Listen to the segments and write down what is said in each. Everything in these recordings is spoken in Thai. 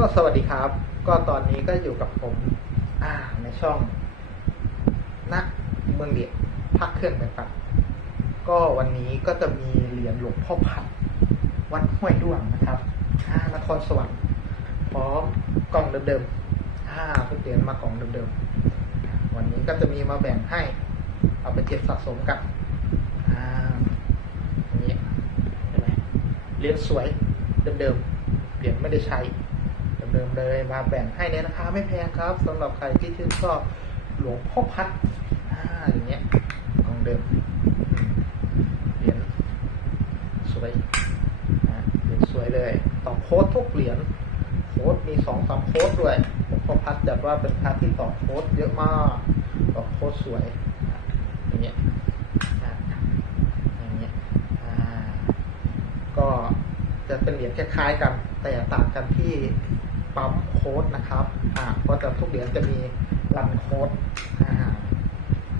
ก็สวัสดีครับ ก็ตอนนี้ก็อยู่กับผม อ่า ในช่องณเมืองเดียพักเครื่องนะครับก็วันนี้ก็จะมีเหรียญหลวงพ่อพัดวัดห้วยด้วงนะครับอ่านครสวรรค์พร้อมกล่องเดิมๆอ่าทุกเหรียญมากล่องเดิมๆวันนี้ก็จะมีมาแบ่งให้ เอาไปเก็บสะสมกันอ่าอันนี้เห็นไหมเหรียญสวยเดิมๆเหรียญไม่ได้ใช้ เลยมาแบ่งให้ในราคาไม่แพงครับสำหรับใครที่ชื่นชอบหลวงพ่อพัดอ่าอย่างเงี้ยของเดิมเหรียญสวยเหรียญสวยเลย ต่อโค้ดทุกเหรียญโค้ดมีสองสามโค้ดด้วยหลวงพ่อพัดจัดว่าเป็นพัดที่ต่อโค้ดเยอะมากต่อโค้ดสวยอย่างเงี้ยอย่างเงี้ยก็จะเป็นเหรียญคล้ายๆกันแต่ต่างกันที่ ปั๊มโค้ดนะครับ อ่าเพราะแต่ทุกเหรียญจะมีรันโค้ดอ่า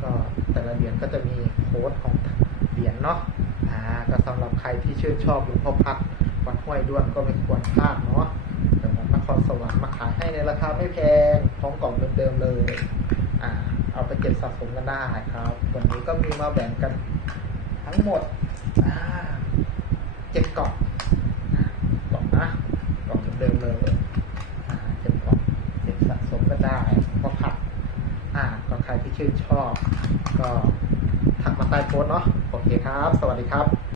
ก็แต่ละเหรียญก็จะมีโค้ดของเหรียญเนาะ อ่า ก็สำหรับใครที่ชื่นชอบหลวงพ่อพัดวัดห้วยด้วนก็ไม่ควรพลาดเนาะเดี๋ยวผมนครสวรรค์มาขายให้ในราคาไม่แพงพร้อมกล่องเดิมๆเลย อ่า เอาไปเก็บสะสมกันได้ครับ วันนี้ก็มีมาแบ่งกันทั้งหมด อ่า เจ็ดกล่องกล่องนะกล่องเดิมๆเลยอ่าเจ็ดกล่องเก็บสะสมก็ได้ก็ผักอ่าก็ใครที่ ชื่นชอบ ก็ทักมาใต้โพสเนาะโอเคครับ สวัสดีครับ